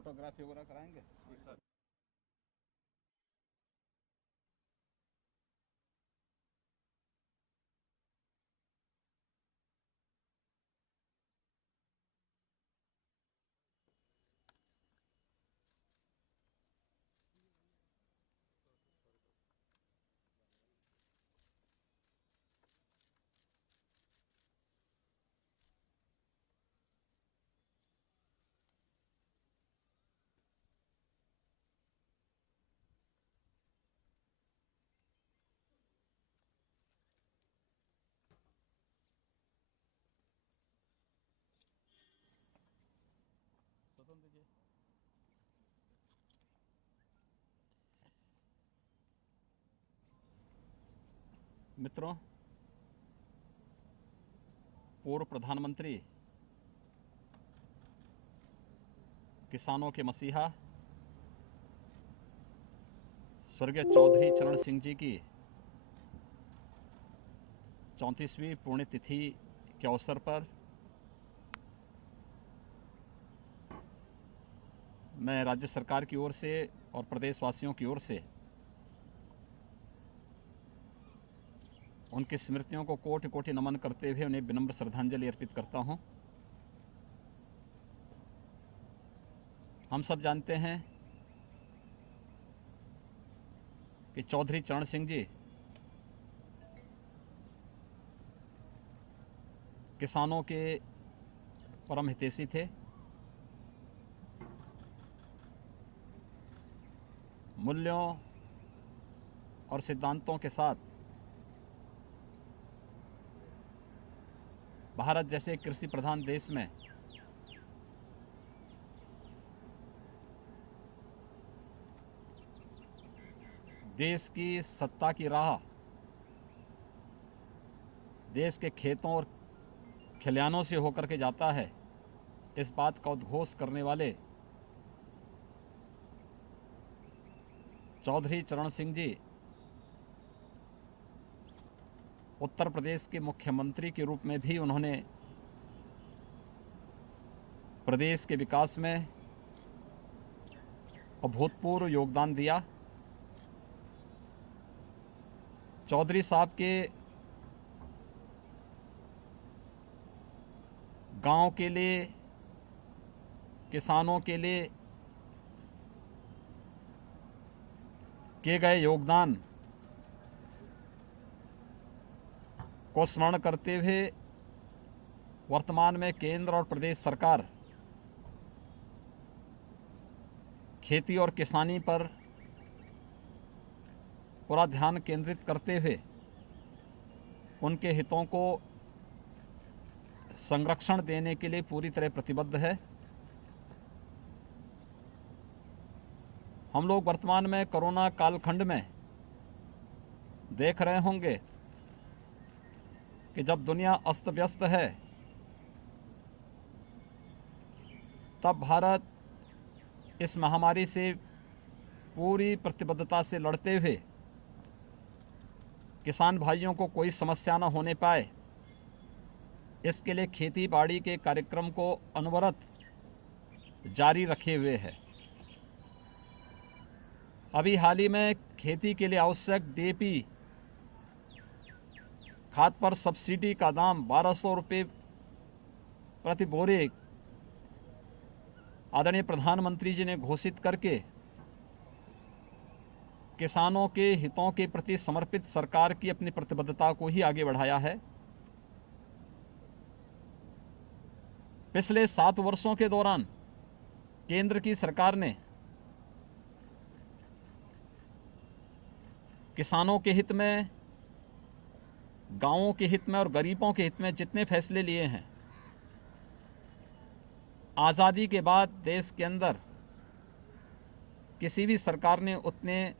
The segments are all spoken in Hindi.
फोटोग्राफी वगैरह कराएंगे। स्वतंत्र जी, मित्रों, पूर्व प्रधानमंत्री, किसानों के मसीहा स्वर्गीय चौधरी चरण सिंह जी की 34वीं पुण्यतिथि के अवसर पर मैं राज्य सरकार की ओर से और प्रदेशवासियों की ओर से उनकी स्मृतियों को कोटि कोटि नमन करते हुए उन्हें विनम्र श्रद्धांजलि अर्पित करता हूं। हम सब जानते हैं कि चौधरी चरण सिंह जी किसानों के परम हितैषी थे। मूल्यों और सिद्धांतों के साथ भारत जैसे कृषि प्रधान देश में देश की सत्ता की राह देश के खेतों और खलिहानों से होकर के जाता है, इस बात का उद्घोष करने वाले चौधरी चरण सिंह जी उत्तर प्रदेश के मुख्यमंत्री के रूप में भी उन्होंने प्रदेश के विकास में अभूतपूर्व योगदान दिया। चौधरी साहब के गांव के लिए, किसानों के लिए किए गए योगदान को स्मरण करते हुए वर्तमान में केंद्र और प्रदेश सरकार खेती और किसानी पर पूरा ध्यान केंद्रित करते हुए उनके हितों को संरक्षण देने के लिए पूरी तरह प्रतिबद्ध है। हम लोग वर्तमान में कोरोना कालखंड में देख रहे होंगे कि जब दुनिया अस्त व्यस्त है तब भारत इस महामारी से पूरी प्रतिबद्धता से लड़ते हुए किसान भाइयों को कोई समस्या न होने पाए, इसके लिए खेती बाड़ी के कार्यक्रम को अनवरत जारी रखे हुए है। अभी हाल ही में खेती के लिए आवश्यक डीएपी खाद पर सब्सिडी का दाम 1200 रुपये प्रति बोरे आदरणीय प्रधानमंत्री जी ने घोषित करके किसानों के हितों के प्रति समर्पित सरकार की अपनी प्रतिबद्धता को ही आगे बढ़ाया है। पिछले 7 वर्षों के दौरान केंद्र की सरकार ने किसानों के हित में, गांवों के हित में और गरीबों के हित में जितने फैसले लिए हैं, आज़ादी के बाद देश के अंदर किसी भी सरकार ने उतने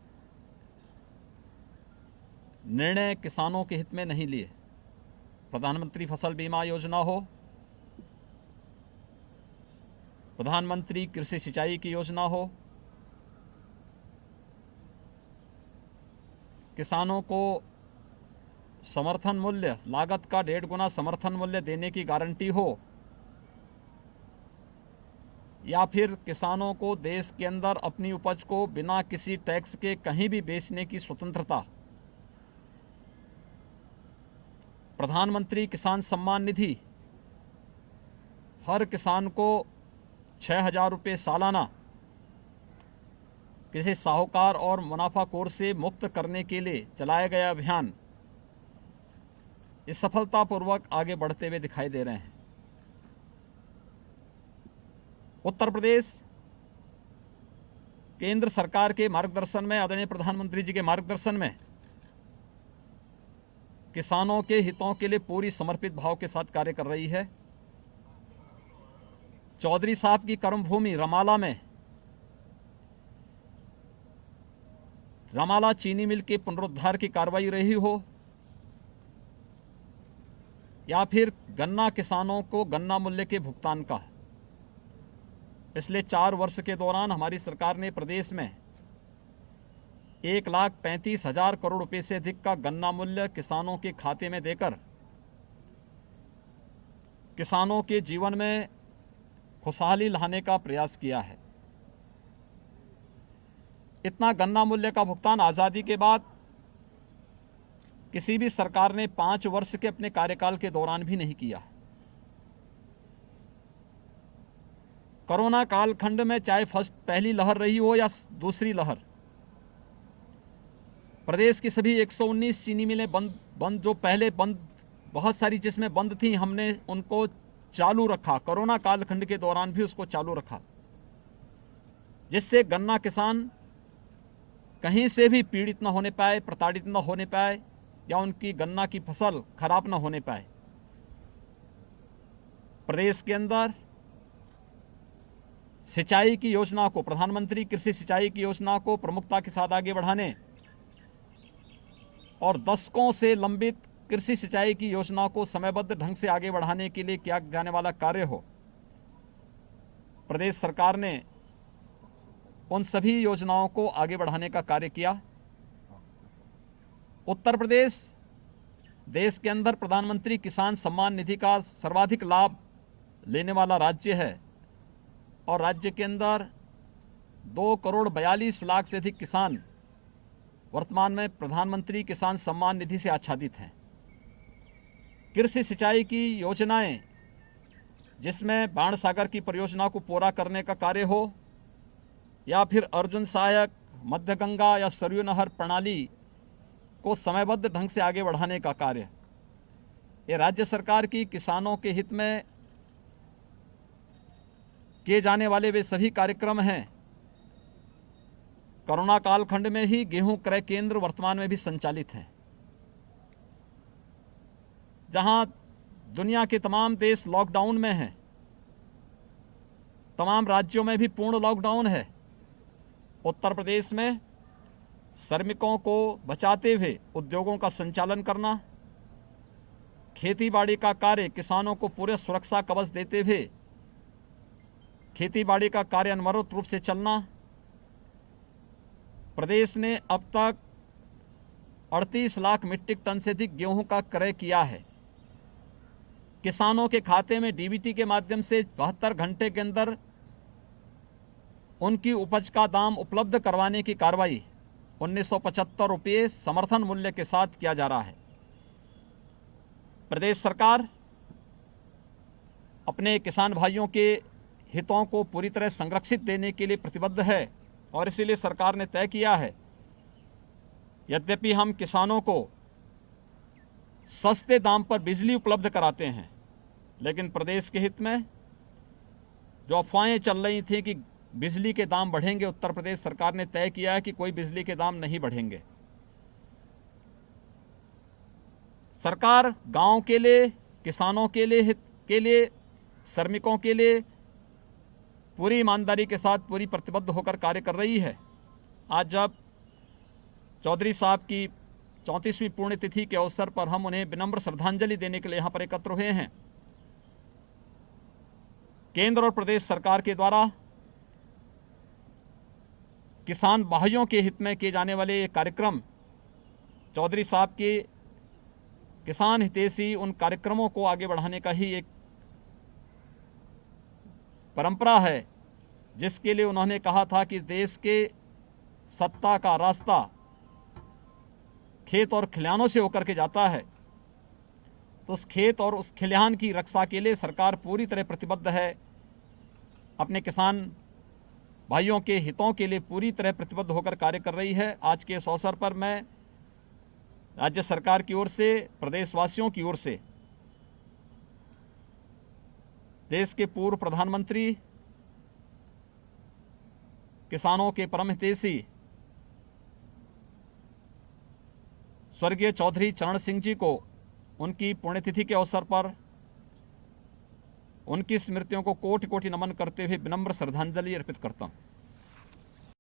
निर्णय किसानों के हित में नहीं लिए। प्रधानमंत्री फसल बीमा योजना हो, प्रधानमंत्री कृषि सिंचाई की योजना हो, किसानों को समर्थन मूल्य, लागत का 1.5 गुना समर्थन मूल्य देने की गारंटी हो, या फिर किसानों को देश के अंदर अपनी उपज को बिना किसी टैक्स के कहीं भी बेचने की स्वतंत्रता, प्रधानमंत्री किसान सम्मान निधि हर किसान को 6,000 रुपये सालाना किसी साहूकार और मुनाफाखोर से मुक्त करने के लिए चलाया गया अभियान इस सफलतापूर्वक आगे बढ़ते हुए दिखाई दे रहे हैं। उत्तर प्रदेश केंद्र सरकार के मार्गदर्शन में, आदरणीय प्रधानमंत्री जी के मार्गदर्शन में किसानों के हितों के लिए पूरी समर्पित भाव के साथ कार्य कर रही है। चौधरी साहब की कर्मभूमि रमाला में रमाला चीनी मिल के पुनरुद्धार की कार्रवाई रही हो, या फिर गन्ना किसानों को गन्ना मूल्य के भुगतान का, पिछले 4 वर्ष के दौरान हमारी सरकार ने प्रदेश में 1,35,000 करोड़ रुपए से अधिक का गन्ना मूल्य किसानों के खाते में देकर किसानों के जीवन में खुशहाली लाने का प्रयास किया है। इतना गन्ना मूल्य का भुगतान आज़ादी के बाद किसी भी सरकार ने 5 वर्ष के अपने कार्यकाल के दौरान भी नहीं किया। कोरोना कालखंड में चाहे पहली लहर रही हो या दूसरी लहर, प्रदेश की सभी 119 चीनी मिलें बंद जो पहले बंद, बहुत सारी जिसमें बंद थी, हमने उनको चालू रखा। कोरोना कालखंड के दौरान भी उसको चालू रखा, जिससे गन्ना किसान कहीं से भी पीड़ित न होने पाए, प्रताड़ित न होने पाए, या उनकी गन्ना की फसल खराब न होने पाए। प्रदेश के अंदर सिंचाई की योजना को, प्रधानमंत्री कृषि सिंचाई की योजना को प्रमुखता के साथ आगे बढ़ाने और दशकों से लंबित कृषि सिंचाई की योजना को समयबद्ध ढंग से आगे बढ़ाने के लिए किया जाने वाला कार्य हो, प्रदेश सरकार ने उन सभी योजनाओं को आगे बढ़ाने का कार्य किया। उत्तर प्रदेश देश के अंदर प्रधानमंत्री किसान सम्मान निधि का सर्वाधिक लाभ लेने वाला राज्य है और राज्य के अंदर 2,42,00,000 से अधिक किसान वर्तमान में प्रधानमंत्री किसान सम्मान निधि से आच्छादित हैं। कृषि सिंचाई की योजनाएं, जिसमें बाण सागर की परियोजना को पूरा करने का कार्य हो, या फिर अर्जुन सहायक, मध्य गंगा या सरयू नहर प्रणाली को समयबद्ध ढंग से आगे बढ़ाने का कार्य, ये राज्य सरकार की किसानों के हित में किए जाने वाले वे सभी कार्यक्रम हैं। कोरोना कालखंड में ही गेहूं क्रय केंद्र वर्तमान में भी संचालित हैं, जहां दुनिया के तमाम देश लॉकडाउन में हैं, तमाम राज्यों में भी पूर्ण लॉकडाउन है। उत्तर प्रदेश में श्रमिकों को बचाते हुए उद्योगों का संचालन करना, खेतीबाड़ी का कार्य किसानों को पूरे सुरक्षा कवच देते हुए खेतीबाड़ी का कार्य अनवरत रूप से चलना। प्रदेश ने अब तक 38 लाख मीट्रिक टन से अधिक गेहूं का क्रय किया है। किसानों के खाते में डीबीटी के माध्यम से 72 घंटे के अंदर उनकी उपज का दाम उपलब्ध करवाने की कार्रवाई 1975 रुपये समर्थन मूल्य के साथ किया जा रहा है। प्रदेश सरकार अपने किसान भाइयों के हितों को पूरी तरह संरक्षित देने के लिए प्रतिबद्ध है और इसीलिए सरकार ने तय किया है, यद्यपि हम किसानों को सस्ते दाम पर बिजली उपलब्ध कराते हैं, लेकिन प्रदेश के हित में जो अफवाहें चल रही थी कि बिजली के दाम बढ़ेंगे, उत्तर प्रदेश सरकार ने तय किया है कि कोई बिजली के दाम नहीं बढ़ेंगे। सरकार गांव के लिए, किसानों के लिए, हित के लिए, श्रमिकों के लिए पूरी ईमानदारी के साथ पूरी प्रतिबद्ध होकर कार्य कर रही है। आज जब चौधरी साहब की 34वीं पुण्यतिथि के अवसर पर हम उन्हें विनम्र श्रद्धांजलि देने के लिए यहाँ पर एकत्र हुए हैं, केंद्र और प्रदेश सरकार के द्वारा किसान भाइयों के हित में किए जाने वाले ये कार्यक्रम, चौधरी साहब के किसान हितैषी उन कार्यक्रमों को आगे बढ़ाने का ही एक परंपरा है जिसके लिए उन्होंने कहा था कि देश के सत्ता का रास्ता खेत और खलिहानों से होकर के जाता है, तो उस खेत और उस खलिहान की रक्षा के लिए सरकार पूरी तरह प्रतिबद्ध है, अपने किसान भाइयों के हितों के लिए पूरी तरह प्रतिबद्ध होकर कार्य कर रही है। आज के इस अवसर पर मैं राज्य सरकार की ओर से, प्रदेशवासियों की ओर से, देश के पूर्व प्रधानमंत्री, किसानों के परम हितैषी स्वर्गीय चौधरी चरण सिंह जी को उनकी पुण्यतिथि के अवसर पर उनकी स्मृतियों को कोटि कोटि नमन करते हुए विनम्र श्रद्धांजलि अर्पित करता हूं।